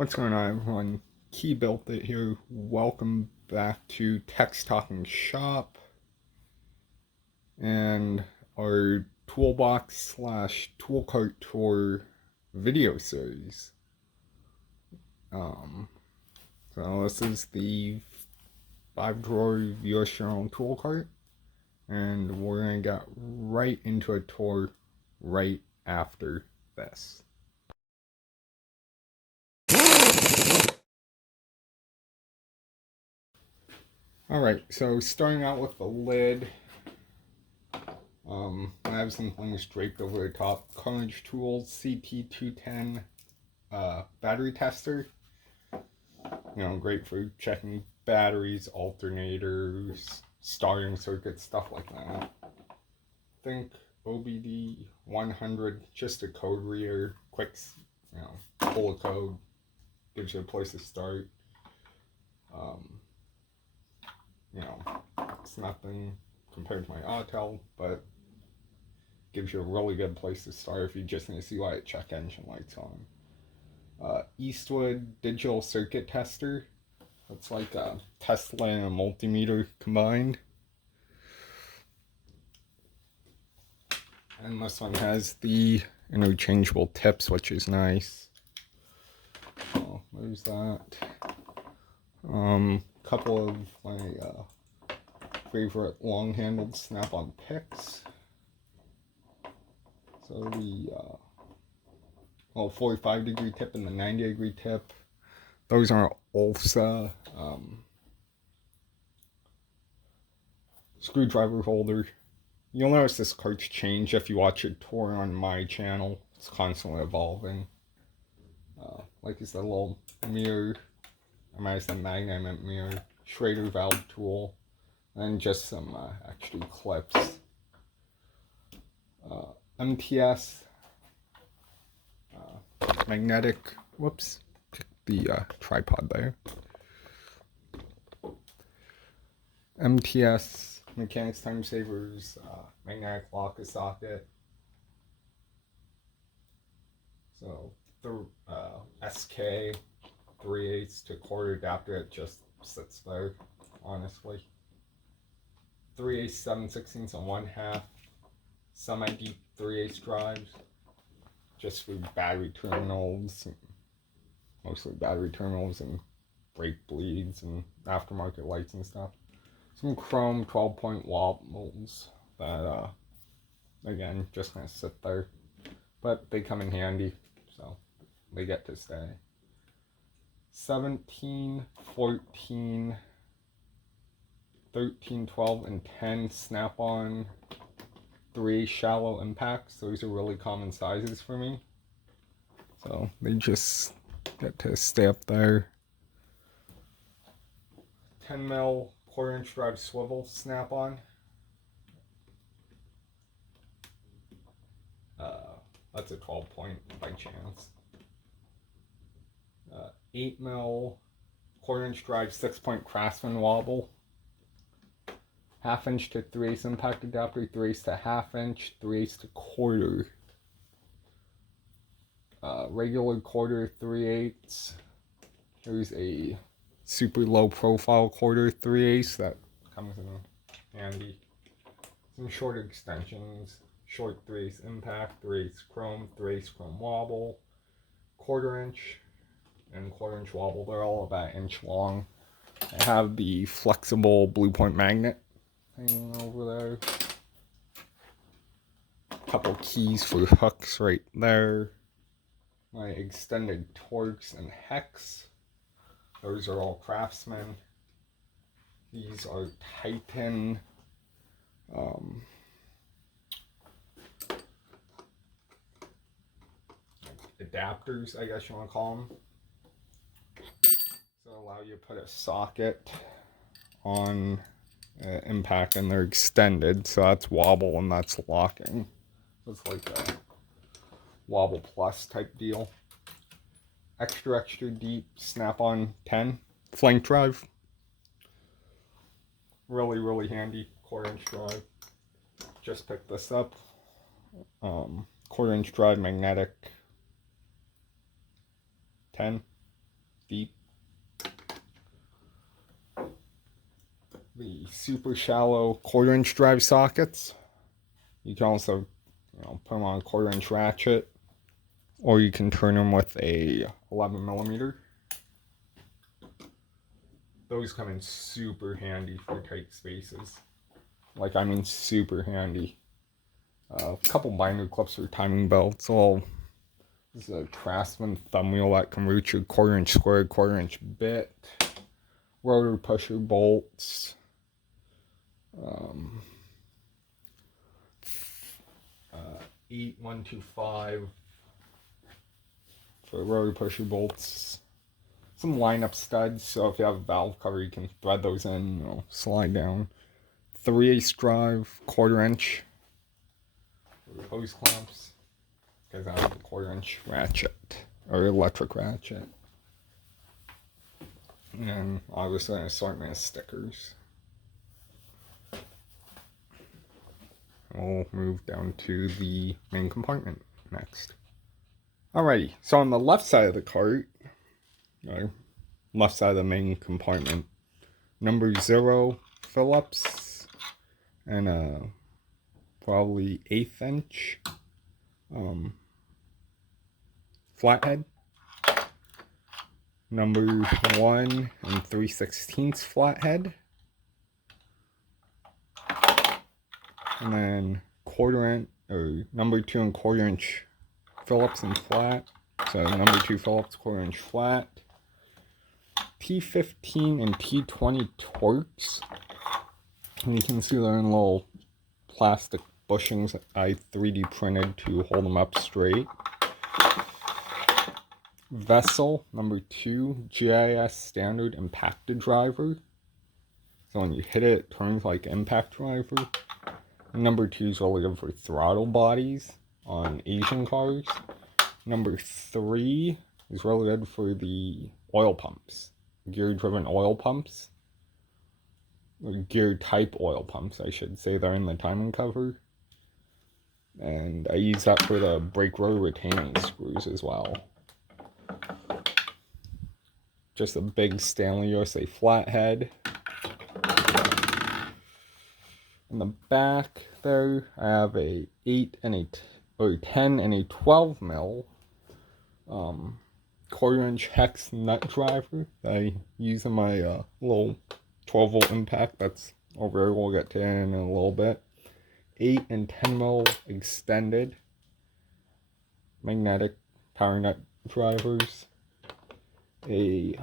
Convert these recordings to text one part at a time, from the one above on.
What's going on, everyone? KEBUILTIT here. Welcome back to Text Talking Shop and our toolbox slash tool cart tour video series. So this is the 5-drawer US Your Own tool cart, and we're gonna get right into a tour right after this. Alright, so starting out with the lid, I have some things draped over the top. Carnage Tools CT210 battery tester. Great for checking batteries, alternators, starting circuits, stuff like that. Think OBD 100, just a code reader, quick, pull a code, gives you a place to start. It's nothing compared to my Autel, but gives you a really good place to start if you just need to see why a check engine light's on. Eastwood digital circuit tester. It's like a Tesla and a multimeter combined. And this one has the interchangeable tips, which is nice. So there's that. Couple of my favorite long-handled snap-on picks. So the 45-degree tip and the 90-degree tip. Those are Olsa screwdriver holder. You'll notice this cart's changed if you watch a tour on my channel. It's constantly evolving. Like it's a little mirror. I might have some magnet mirror, Schrader valve tool, and just some extra clips. MTS magnetic. Whoops, the tripod there. MTS mechanics time savers, magnetic lock a socket. So the SK 3/8 to quarter adapter, it just sits there, honestly. 3/8, 7/16 and 1/2 semi-deep 3/8 drives, just for battery terminals, mostly battery terminals and brake bleeds and aftermarket lights and stuff. Some chrome 12-point wobbles that, again, just kind of sit there, but they come in handy, so they get to stay. 17, 14, 13, 12, and 10 snap-on 3 shallow impacts. Those are really common sizes for me, so they just get to stay up there. 10 mil 1/4-inch drive swivel snap-on. That's a 12-point by chance. 8 mil 1/4-inch drive 6-point Craftsman wobble. 1/2-inch to 3/8 impact adapter, 3/8 to 1/2-inch, 3/8 to quarter. Regular quarter 3/8. There's a super low profile quarter 3/8 that comes in handy. Some short extensions, short 3/8 impact, 3/8 chrome, 3/8 chrome wobble, 1/4-inch, and 1/4-inch wobble. They're all about an inch long. I have the flexible blue point magnet hanging over there. Couple keys for hooks right there. My extended Torx and hex. Those are all Craftsman. These are Titan. Adapters, I guess you want to call them. So allow you to put a socket on impact, and they're extended, so that's wobble and that's locking. So it's like a wobble plus type deal. Extra deep snap-on 10 flank drive. Really handy 1/4-inch drive. Just picked this up. 1/4-inch drive magnetic 10. deep. The super shallow 1/4 inch drive sockets. You can also put them on a 1/4 inch ratchet, or you can turn them with a 11mm. Those come in super handy for tight spaces. Like, I mean super handy. A couple binder clips for timing belts. This is a Craftsman thumb wheel that can reach your 1/4 inch square, 1/4 inch bit. Rotor pusher bolts. 8125 for rotor pusher bolts. Some lineup studs, so if you have a valve cover, you can thread those in, slide down. 3/8 drive, 1/4 inch hose clamps, because I have a 1/4 inch ratchet or electric ratchet, and obviously an assortment of stickers. We'll move down to the main compartment next. Alrighty, so on the left side of the cart, or left side of the main compartment, number 0 Phillips and a probably 1/8 inch flathead. Number 1 and 3/16 flathead. And then 1/4 inch, or number 2 and 1/4 inch Phillips and flat. So number 2 Phillips, 1/4 inch flat. T15 and T20 Torques. And you can see they're in little plastic bushings that I 3D printed to hold them up straight. Vessel, number 2, GIS standard impacted driver. So when you hit it, it turns like impact driver. Number 2 is really good for throttle bodies on Asian cars. Number 3 is really good for the oil pumps, gear-driven oil pumps. Or gear type oil pumps, I should say. They're in the timing cover. And I use that for the brake rotor retaining screws as well. Just a big Stanley USA flathead. In the back there, I have a 10 and a 12 mil 1/4 inch hex nut driver that I use in my little 12 volt impact. That's over there. We'll get to it in a little bit. 8 and 10 mil extended magnetic power nut drivers. A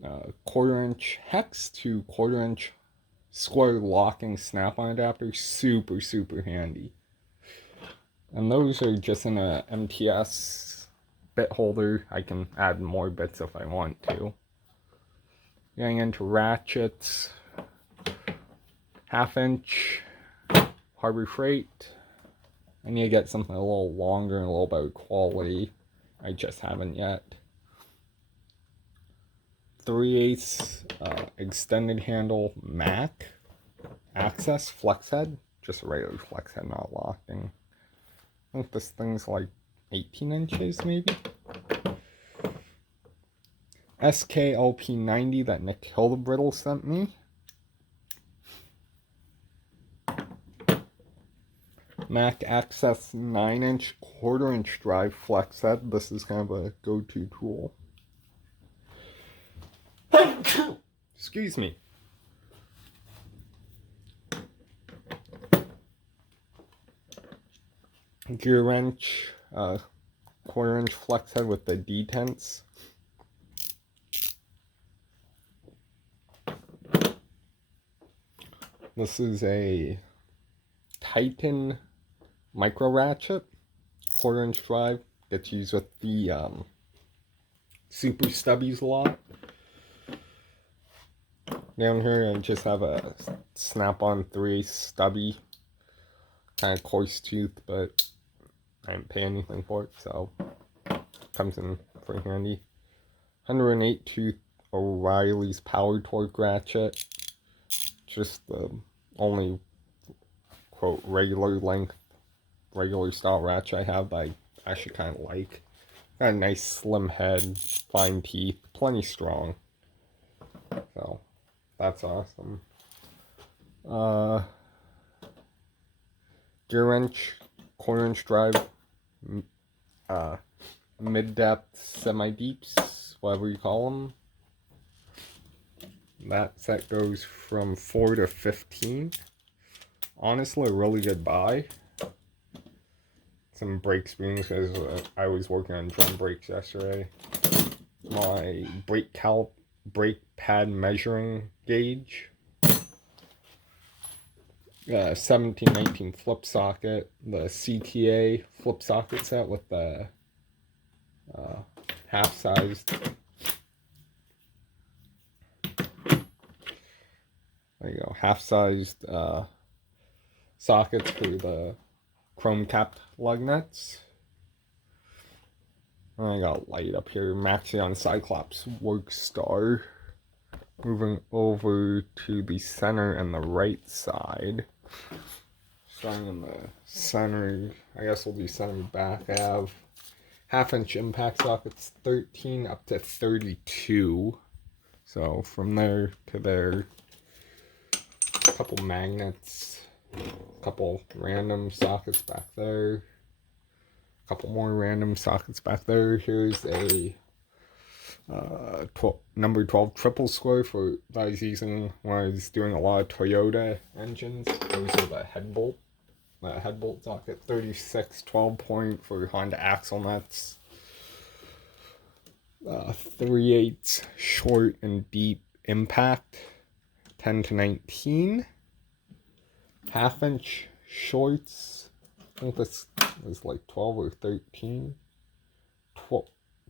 1/4 inch hex to 1/4 inch square locking snap-on adapter. Super handy. And those are just in a MTS bit holder. I can add more bits if I want to. Getting into ratchets, 1/2 inch Harbor Freight. I need to get something a little longer and a little better quality. I just haven't yet. 3/8 extended handle Mac access flex head. Just a regular flex head, not locking. I think this thing's like 18 inches maybe. SKLP90 that Nick Hildebrittle sent me. Mac Access 9-inch 1/4 inch drive flex head. This is kind of a go-to tool. Excuse me. Gear wrench, 1/4 inch flex head with the detents. This is a Titan micro ratchet, 1/4 inch drive. Gets used with the super stubbies a lot. Down here I just have a snap-on 3/8 stubby, kind of coarse tooth, but I didn't pay anything for it, so comes in pretty handy. 108 tooth O'Reilly's power torque ratchet. Just the only quote regular length, regular style ratchet I have that I actually kind of like. Got a nice slim head, fine teeth, plenty strong. So that's awesome. Gear wrench, quarter inch drive, mid depth, semi deeps, whatever you call them. That set goes from 4 to 15. Honestly, a really good buy. Some brake spoons because I was working on drum brakes yesterday. My brake pad measuring gauge. 1719 flip socket. The CTA flip socket set with the half-sized. There you go. Half-sized sockets for the chrome capped lug nuts. I got light up here. Maxion Cyclops Workstar. Moving over to the center and the right side. Starting in the center, I guess we'll do center back. I have 1/2 inch impact sockets, 13 up to 32. So from there to there, a couple magnets, a couple random sockets back there, a couple more random sockets back there. Here's a number 12 triple square for that I was using when I was doing a lot of Toyota engines. Those are the head bolt socket. 36 12-point for Honda axle nuts. 3/8 short and deep impact, 10 to 19. 1/2 inch shorts, I think this is like 12 or 13.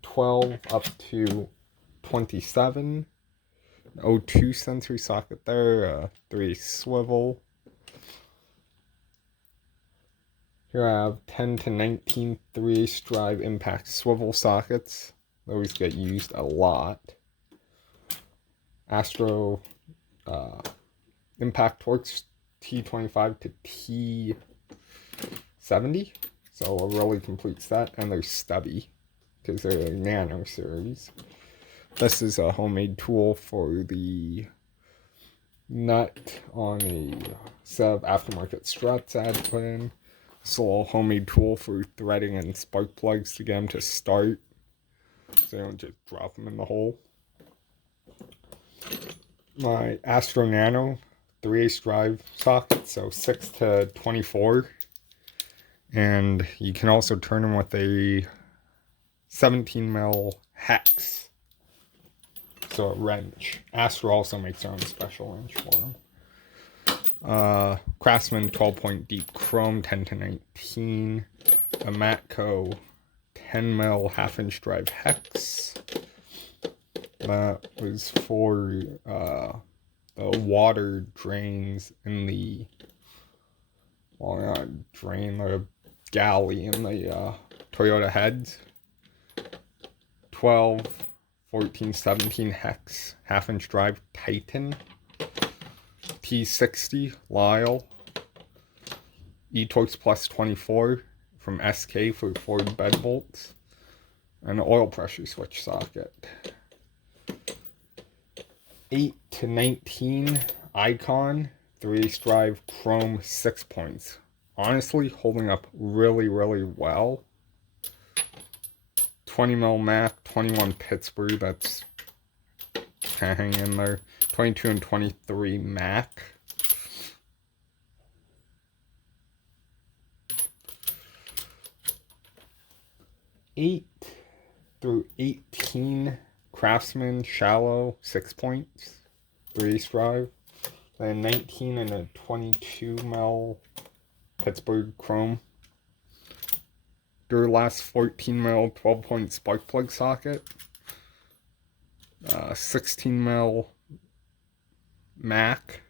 12 up to 27. O2 sensor socket there, 3 swivel. Here I have 10 to 19 3/8 drive impact swivel sockets. Those get used a lot. Astro Impact Torx T25 to T70. So a really complete set, and they're stubby because they're a Nano series. This is a homemade tool for the nut on a set of aftermarket struts I had to put in. It's a little homemade tool for threading and spark plugs to get them to start, so you don't just drop them in the hole. My Astro Nano 3/8 drive socket, so 6 to 24. And you can also turn them with a 17 mil hex. So a wrench. Astro also makes their own special wrench for them. Craftsman 12-point deep chrome, 10 to 19. A Matco 10 mil 1/2 inch drive hex. That was for the water drains in the, well, not drain, the galley in the Toyota heads. 12, 14, 17 hex 1/2 inch drive Titan. T60 Lyle. eTorx Plus 24 from SK for Ford bed bolts. And an oil pressure switch socket. 8 to 19 Icon 3/8 drive chrome 6 points. Honestly, holding up really, really well. 20 mil Mac, 21 Pittsburgh, that's kind of hanging in there. 22 and 23 Mac. Eight through 18 Craftsman shallow 6 points, 3/8 drive. Then 19 and a 22 mil Pittsburgh chrome. Duralast 14 mil 12-point spark plug socket. 16 mil Mac.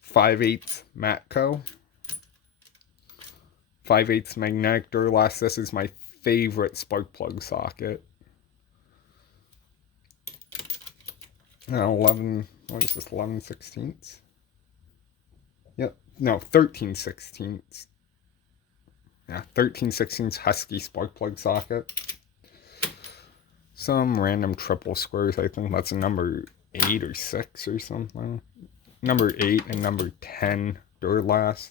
5/8 Matco. 5/8 magnetic Duralast. This is my favorite spark plug socket. 11, what is this, 11/16? Yep, no, 13/16. yeah, 13/16 Husky spark plug socket. Some random triple squares. I think that's a number 8 or 6 or something. Number 8 and number 10 Duralast.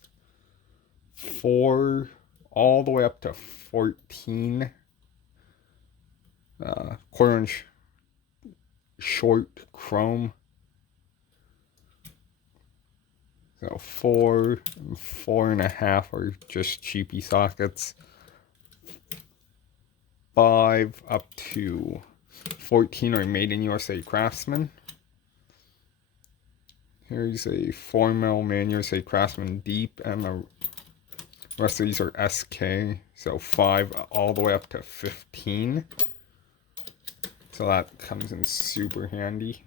4 all the way up to 14. 1/4-inch short chrome. So 4 and 4.5 are just cheapy sockets. 5 up to 14 are made in USA Craftsman. Here's a 4mm made in USA Craftsman deep, and the rest of these are SK. So 5 all the way up to 15. So that comes in super handy.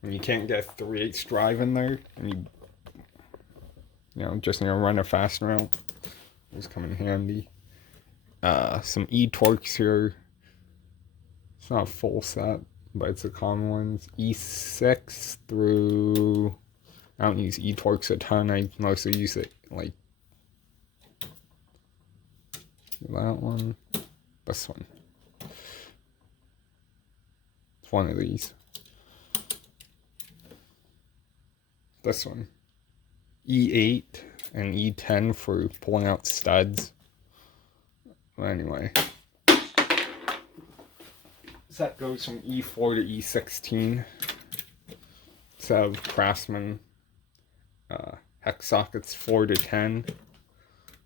When you can't get 3/8 drive in there, and you know, just run a fast route, those come in handy. Some E-Torques here. It's not a full set, but it's the common ones. E6 through, I don't use E-Torques a ton. I mostly use it like that one, this one. It's one of these. This one. E8 and E10 for pulling out studs. Well, anyway. Set goes from E4 to E16. Set of Craftsman hex sockets 4 to 10.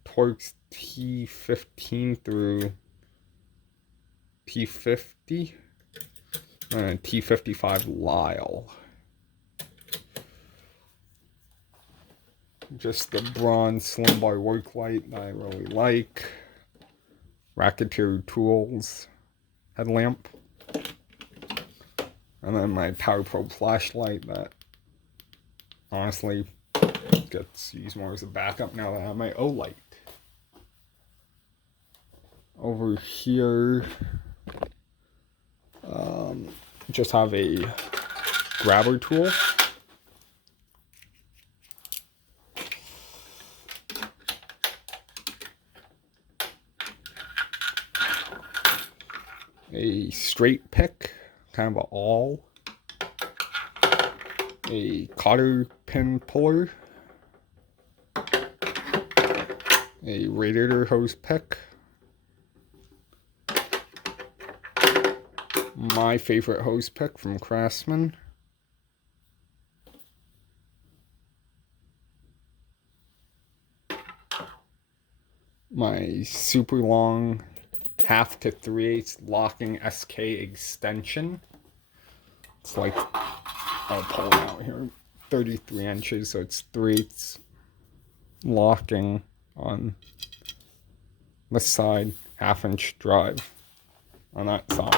Torques T15 through T50. And T55 Lyle. Just the bronze slim bar work light that I really like. Racketeer Tools headlamp. And then my Power Probe flashlight that honestly gets used more as a backup now that I have my O light. Over here, just have a grabber tool. A straight pick, kind of a awl. A cotter pin puller. A radiator hose pick. My favorite hose pick from Craftsman. My super long 1/2 to 3/8 locking SK extension. It's like, I'll pull it out here, 33 inches, so it's 3/8 locking on this side, 1/2 inch drive on that side.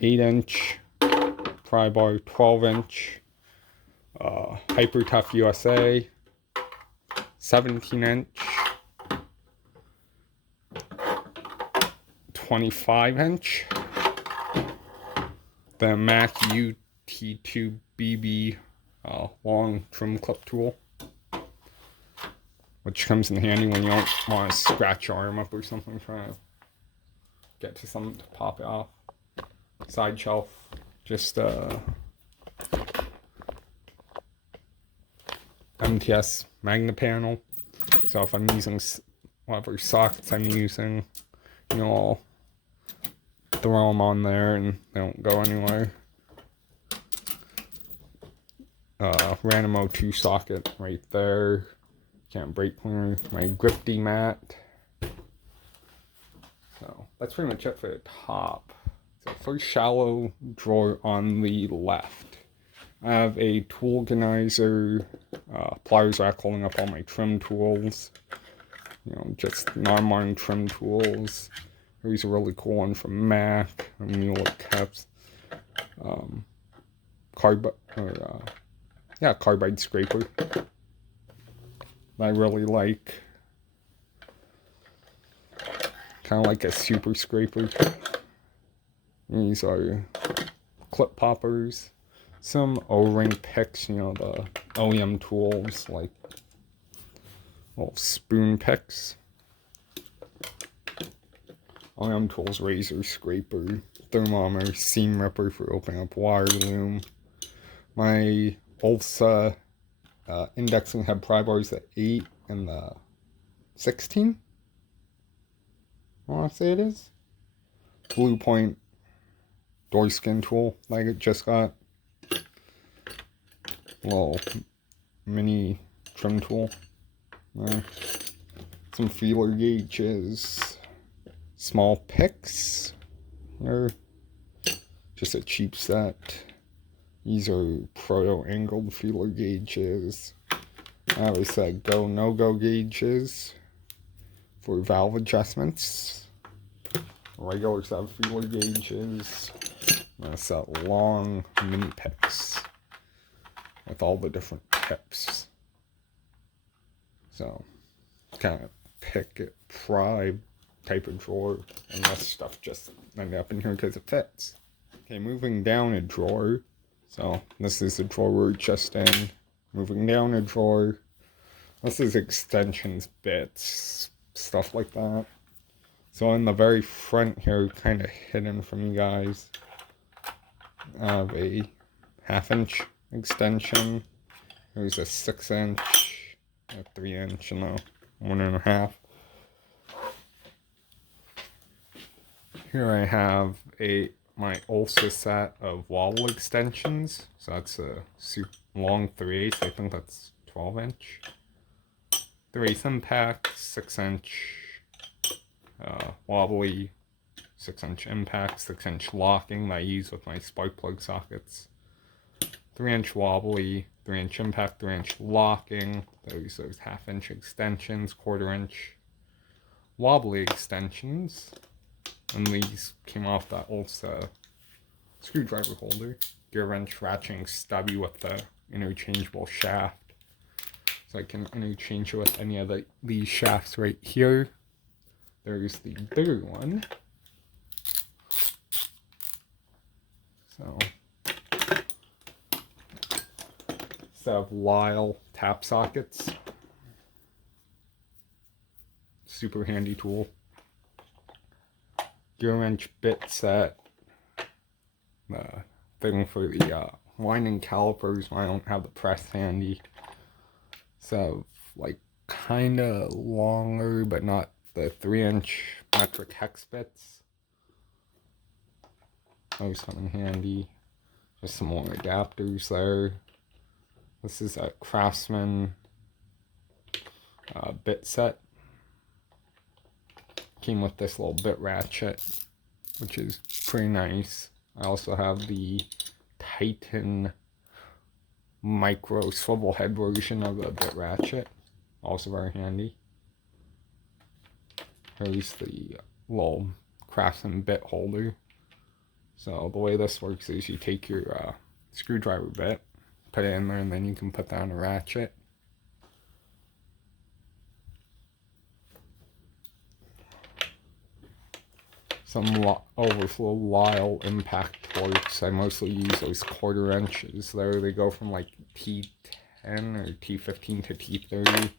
8-inch pry bar, 12-inch Hyper Tough USA, 17-inch, 25-inch, the Mac UT2BB long trim clip tool, which comes in handy when you don't want to scratch your arm up or something trying to get to something to pop it off. Side shelf, just MTS magnet panel. So if I'm using whatever sockets I'm using, you know, I'll throw them on there and they don't go anywhere. Random O2 socket right there. Can't break cleaner. My grip D mat. So that's pretty much it for the top. So first shallow drawer on the left. I have a tool organizer, pliers rack holding up all my trim tools. You know, just non-modern trim tools. Here's a really cool one from Mac. A mule caps. Carbide scraper. I really like. Kind of like a super scraper. These are clip poppers. Some O-ring picks, you know, the OEM tools like little spoon picks. Iron tools, razor, scraper, thermometer, seam ripper for opening up wire loom. My Ulsa indexing head pry bars at 8 and the 16. I want to say it is. Blue Point door skin tool like it just got. Little mini trim tool. Some feeler gauges. Small picks. They're just a cheap set. These are proto-angled feeler gauges. I have a set go, no-go gauges for valve adjustments. Regular set feeler gauges. And a set long mini picks with all the different tips. So, kind of pick it, pry type of drawer, and this stuff just ended up in here because it fits. Okay, moving down a drawer. So this is the drawer we're just in. Moving down a drawer. This is extensions, bits, stuff like that. So in the very front here, kind of hidden from you guys, I have a 1/2 inch extension. There's a 6 inch, a 3 inch, and a 1.5. Here I have my Ulsa set of wobble extensions. So that's a super long 3/8. I think that's 12 inch. 3/8 impact, 6 inch wobbly, 6 inch impact, 6 inch locking that I use with my spark plug sockets. 3 inch wobbly, 3 inch impact, 3 inch locking. Those 1/2 inch extensions, 1/4 inch wobbly extensions. And these came off that Ulsa screwdriver holder. Gear wrench ratcheting stubby with the interchangeable shaft. So I can interchange it with any of these shafts right here. There's the bigger one. So, set of Lyle tap sockets. Super handy tool. Gear wrench bit set. The thing for the winding calipers when I don't have the press handy. So, like, kind of longer, but not the 3 inch metric hex bits. Those come in handy. Just some more adapters there. This is a Craftsman bit set. Came with this little bit ratchet, which is pretty nice. I also have the Titan micro swivel head version of the bit ratchet, also very handy. Here's the little Craftsman bit holder. So the way this works is you take your screwdriver bit, put it in there, and then you can put down a ratchet. Some overflow Lyle impact torques. I mostly use those 1/4 inches there. They go from like T10 or T15 to T30.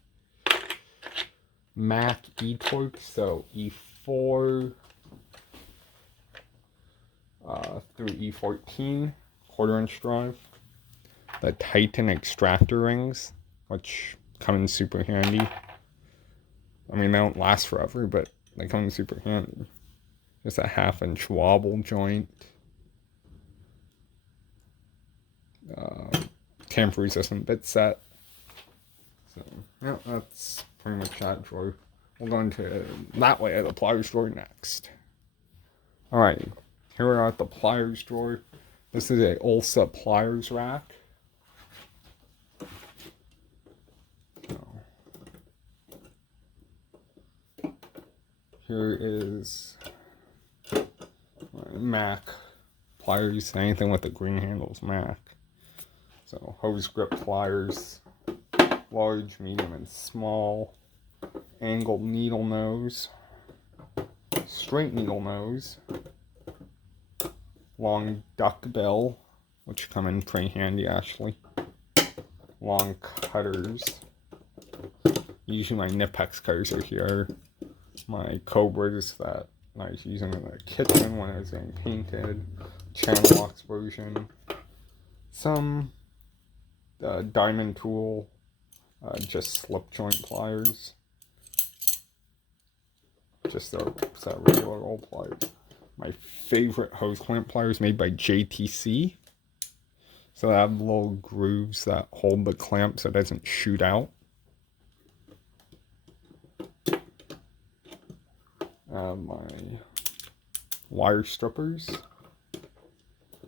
Mac E-torque, so E4 through E14, 1/4 inch drive. The Titan extractor rings, which come in super handy. I mean, they don't last forever, but they come in super handy. Just a 1/2 inch wobble joint. Tamper resistant bit set. So, yeah, that's pretty much that drawer. We'll go into that way of the pliers drawer next. Alright, here we are at the pliers drawer. This is a Ulsa pliers rack. Here is Mac pliers, anything with the green handles, Mac. So hose grip pliers, large, medium, and small. Angled needle nose, straight needle nose, long duck bill, which come in pretty handy actually. Long cutters. usually my Nipex cutters are here. My Cobras that I was using in the kitchen when I was getting painted. Channel Locks version. Some diamond tool, just slip joint pliers. Just a set of regular old pliers. My favorite hose clamp pliers made by JTC. So they have little grooves that hold the clamp so it doesn't shoot out. My wire strippers,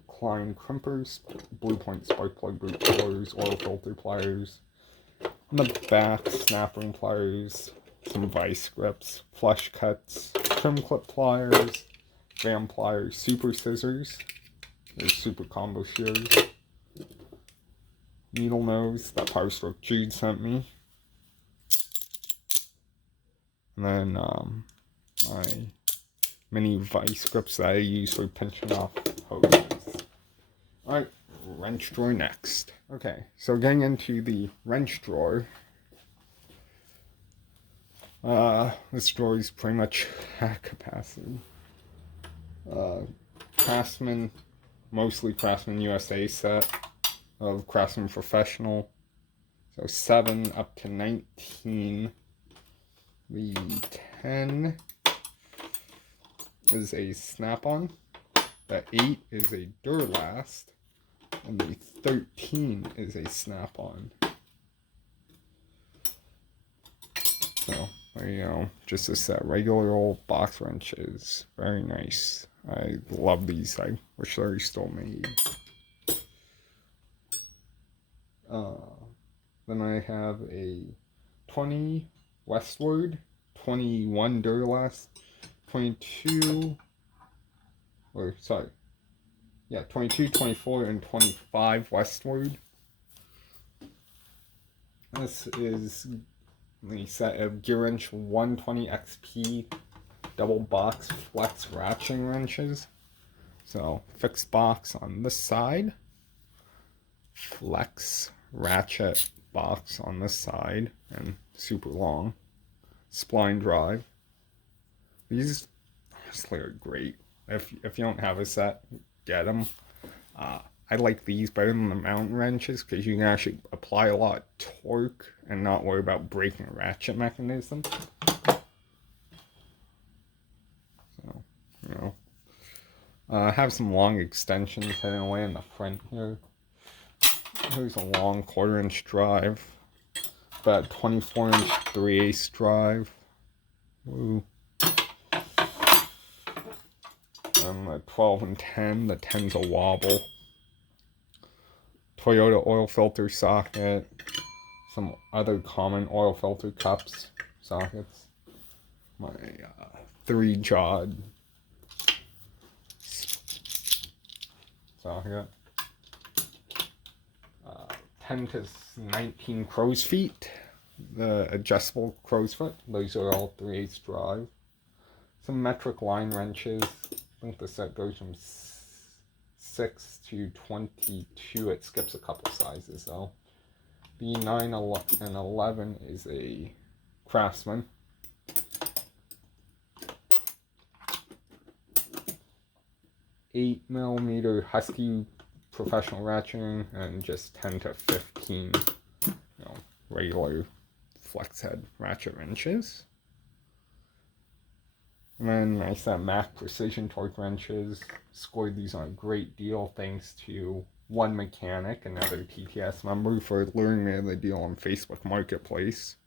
Klein crimpers, Blue Point spark plug boot pliers, oil filter pliers. In the back, snap ring pliers, some vice grips, flush cuts, trim clip pliers, Vam pliers, super scissors. There's super combo shears. Needle nose that Power Stroke Jude sent me. And then my mini vice grips that I use for pinching off hoses. Alright, wrench drawer next. Okay, so getting into the wrench drawer. This drawer is pretty much at capacity. Craftsman, mostly Craftsman USA set of Craftsman Professional. So 7 up to 19. The 10 is a snap-on. The 8 is a Durlast. And the 13 is a snap-on. So, there you go. Just a set. Regular old box wrenches. Very nice. I love these. I wish they were still made. Then I have a 20 Westward, 21 Durlast, 22, 22, 24, and 25 Westward. This is the set of Gear Wrench 120 XP double box flex ratcheting wrenches. So, fixed box on this side, flex ratchet box on this side, and super long spline drive. These honestly are great. If you don't have a set, get them. I like these better than the mountain wrenches because you can actually apply a lot of torque and not worry about breaking a ratchet mechanism. So, you know. I have some long extensions hidden away in the front here. Here's a long 1/4-inch drive. About 24-inch 3/8 drive. Woo. The 12 and 10. The 10's a wobble. Toyota oil filter socket. Some other common oil filter cups, sockets. My 3-jawed socket. 10 to 19 crow's feet. The adjustable crow's foot. Those are all 3/8 drive. Some metric line wrenches. I think the set goes from 6 to 22. It skips a couple sizes though. The 9 and 11 is a Craftsman. $8mm Husky professional ratcheting, and just 10 to 15, regular flex head ratchet wrenches. And then I said Mac Precision Torque wrenches. Scored these on a great deal thanks to one mechanic, another TTS member, for luring me the deal on Facebook Marketplace.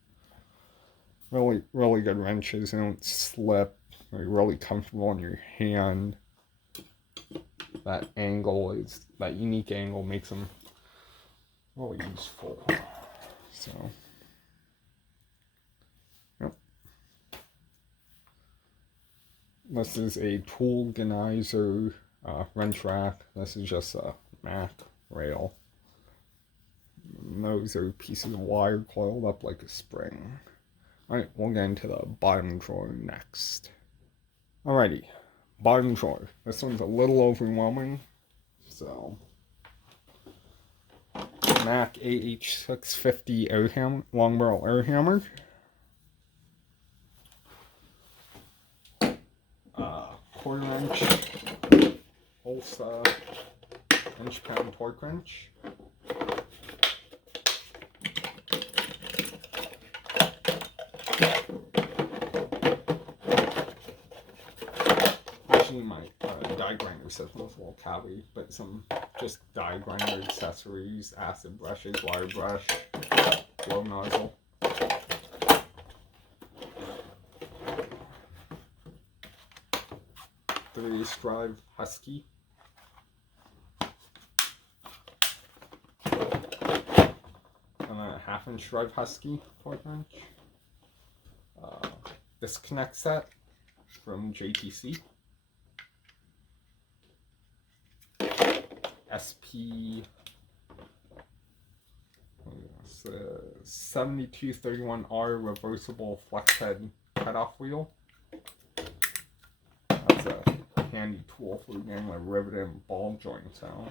Really, really good wrenches. They don't slip. They're really comfortable in your hand. That unique angle makes them really useful. So, yep. This is a tool organizer wrench rack. This is just a Mac rail. And those are pieces of wire coiled up like a spring. Alright, we'll get into the bottom drawer next. Alrighty. Bottom drawer. This one's a little overwhelming. So, Mac AH650 long barrel air hammer. 1/4 inch Ulsa inch-pound torque wrench. Actually, my die grinder system was a little cavity, but some just die grinder accessories, acid brushes, wire brush, blow nozzle. 3/8 drive Husky. And a 1/2 inch drive Husky torque wrench. Disconnect set from JTC. SP 7231R reversible flex head cutoff wheel. That's a handy tool for getting my rivet and ball joints out.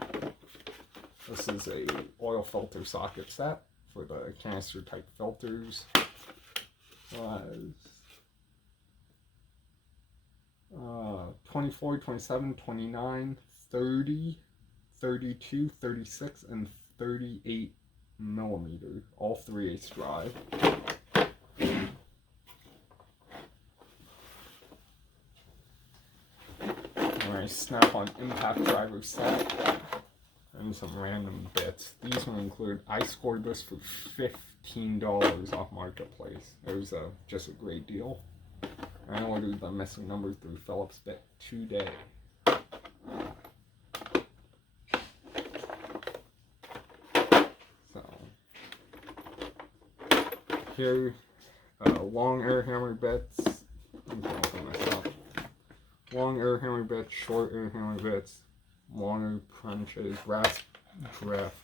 This is a oil filter socket set for the canister type filters. 24, 27, 29, 30, 32, 36, and 38 millimeter, all 3/8 drive. Alright, snap-on impact driver set, and some random bits. These will include, I scored this for $15 off Marketplace. It was just a great deal. I ordered the missing number through Phillips Bit today. So, here, long air hammer bits. Long air hammer bits, short air hammer bits, longer punches, brass drift.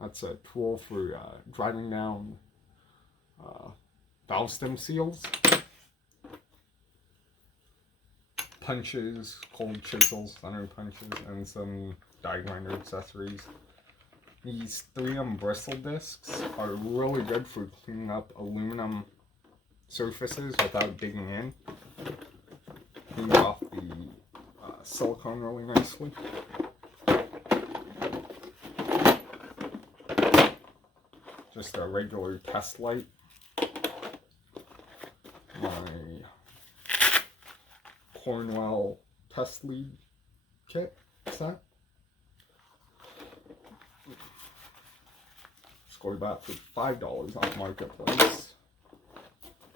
That's a tool for driving down valve stem seals. Punches, cold chisels, center punches, and some die grinder accessories. These 3M bristle discs are really good for cleaning up aluminum surfaces without digging in. Clean off the silicone really nicely. Just a regular test light. My Cornwell test lead kit set. Scored that for $5 off Marketplace.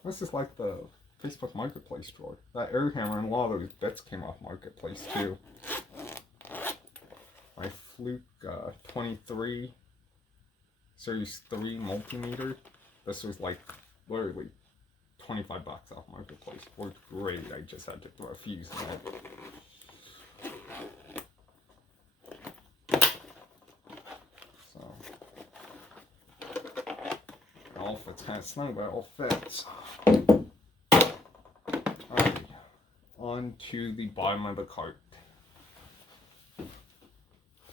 This is like the Facebook Marketplace drawer. That air hammer and a lot of those bits came off Marketplace too. My Fluke 23 Series 3 multimeter. This was like literally $25 off Marketplace. Worked great. I just had to throw a fuse in it. So, it all fits kind of snug, but it all fits. Alright, on to the bottom of the cart.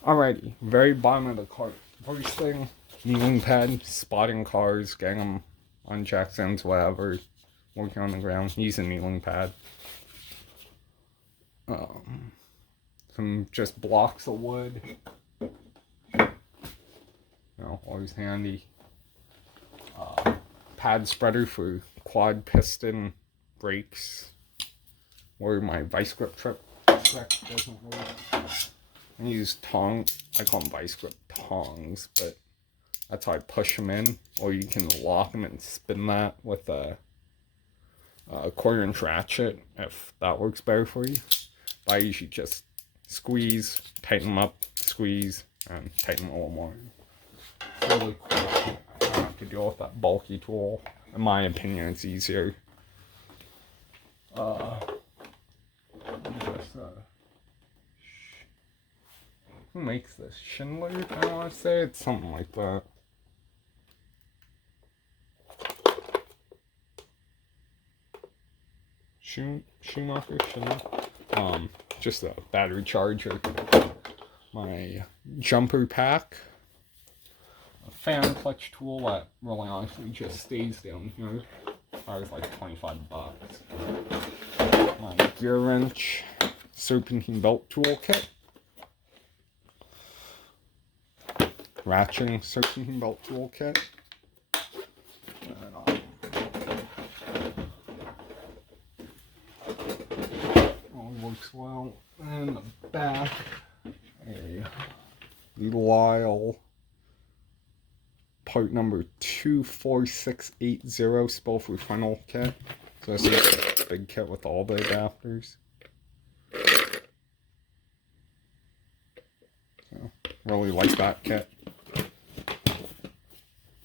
Alrighty, very bottom of the cart. First thing, kneeling pad, spotting cars, getting them on jack ends, whatever. Working on the ground, use a kneeling pad. Some just blocks of wood. You know, always handy. Pad spreader for quad piston brakes. Or my vice grip doesn't work. I use tongs. I call them vice grip tongs, but that's how I push them in. Or you can lock them and spin that with a 1/4 inch ratchet if that works better for you. But I usually just squeeze, tighten them up, squeeze, and tighten them a little more. It's really quick. I don't have to deal with that bulky tool. In my opinion, it's easier. Who makes this? Schindler, I want to say? It's something like that. Schumacher, just a battery charger. My jumper pack. A fan clutch tool that really honestly just stays down here. That was like $25. My gear wrench. serpentine belt toolkit. Ratcheting serpentine belt toolkit. All works well. And the back, a Lisle part number 24680 spill through funnel kit. So this is a big kit with all the adapters. So really like that kit.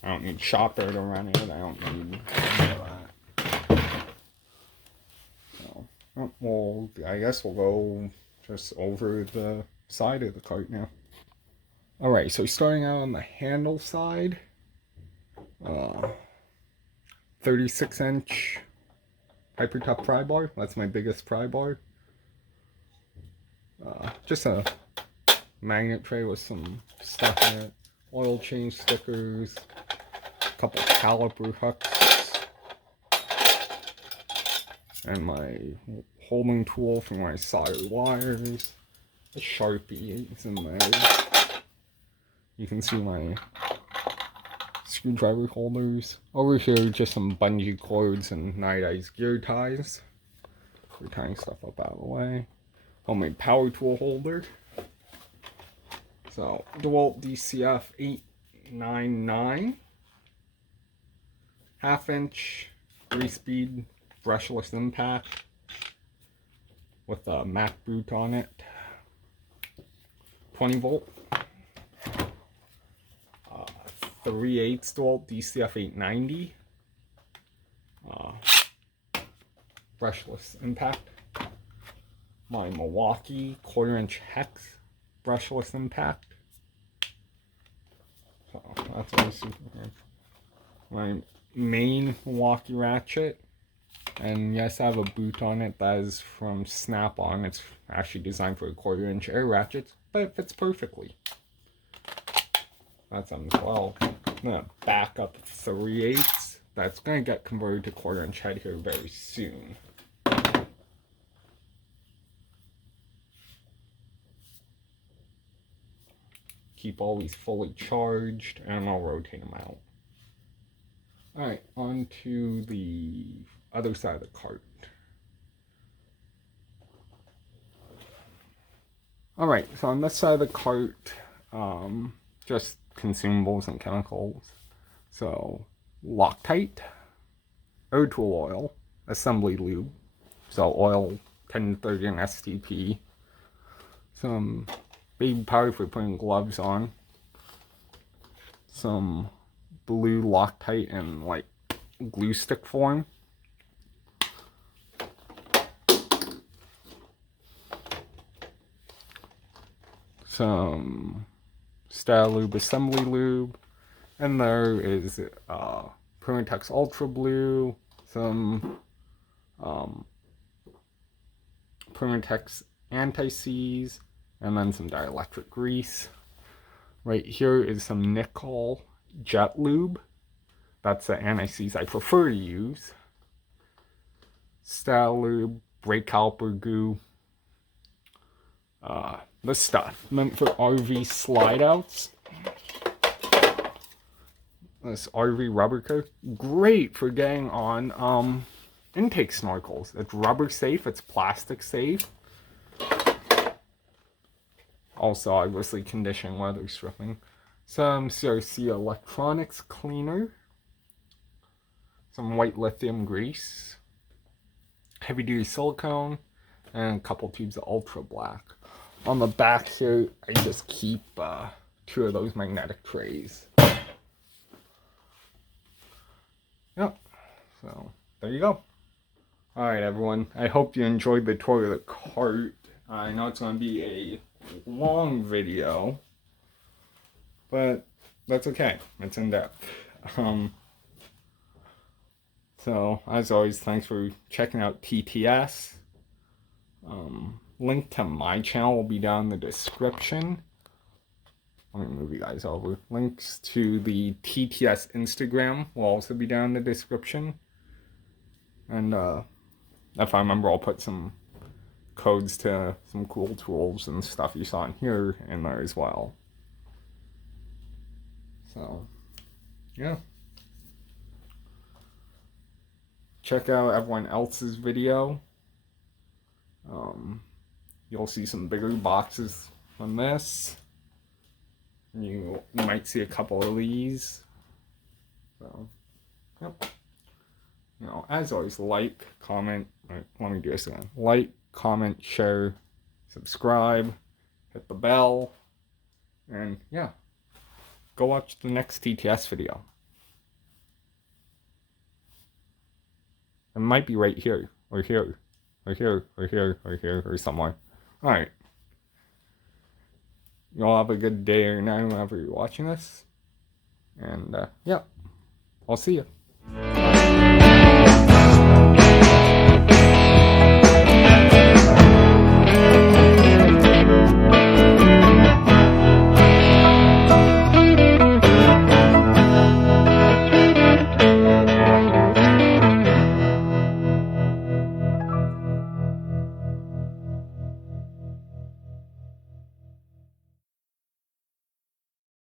I don't need shopper to run it. I don't need any of that. So, well, I guess we'll go just over the side of the cart now. Alright, so starting out on the handle side, 36-inch Hyper Top pry bar. That's my biggest pry bar. Just a magnet tray with some stuff in it. Oil change stickers. A couple caliper hooks. And my holding tool for my solder wires. A Sharpie is in there. You can see my screwdriver holders. Over here, just some bungee cords and night-eyes gear ties for tying stuff up out of the way. Homemade power tool holder. So, DeWalt DCF 899. 1/2-inch 3-speed brushless impact with a Mac boot on it. 20 volt. 3/8 DeWalt DCF 890. Brushless impact. My Milwaukee 1/4-inch hex brushless impact. So that's what I see here. My main Milwaukee ratchet. And yes, I have a boot on it that is from Snap-on. It's actually designed for a 1/4-inch air ratchets, but it fits perfectly. That's on 12. I'm gonna back up 3/8. That's gonna get converted to 1/4-inch head here very soon. Keep all these fully charged, and I'll rotate them out. Alright, on to the other side of the cart. Alright, so on this side of the cart, just consumables and chemicals. So, Loctite, air tool oil, assembly lube, so oil 1030 and STP, some baby powder for putting gloves on, some blue Loctite in like glue stick form, some Style Lube assembly lube, and there is Permatex Ultra Blue, some Permatex Anti-Seize, and then some dielectric grease. Right here is some nickel jet lube. That's the anti-seize I prefer to use. Style Lube, brake caliper goo. This stuff meant for RV slide outs. This RV rubber coat, great for getting on intake snorkels. It's rubber safe, it's plastic safe. Also, obviously, conditioning weather stripping. Some CRC electronics cleaner. Some white lithium grease. Heavy duty silicone. And a couple tubes of ultra black. On the back here, I just keep 2 of those magnetic trays. Yep. So, there you go. Alright, everyone. I hope you enjoyed the tour of the cart. I know it's going to be a long video, but that's okay. It's in depth. So, as always, thanks for checking out TTS. Link to my channel will be down in the description. Let me move you guys over. Links to the TTS Instagram will also be down in the description. And if I remember, I'll put some codes to some cool tools and stuff you saw in here in there as well. So, yeah. Check out everyone else's video. You'll see some bigger boxes on this. You might see a couple of these. So, yep. You know, as always, like, comment. Let me do this again. Like, comment, share, subscribe, hit the bell, and yeah, go watch the next TTS video. It might be right here, or here, or here, or here, or here, or somewhere. Alright. Y'all have a good day or night whenever you're watching this. And, yeah. I'll see you.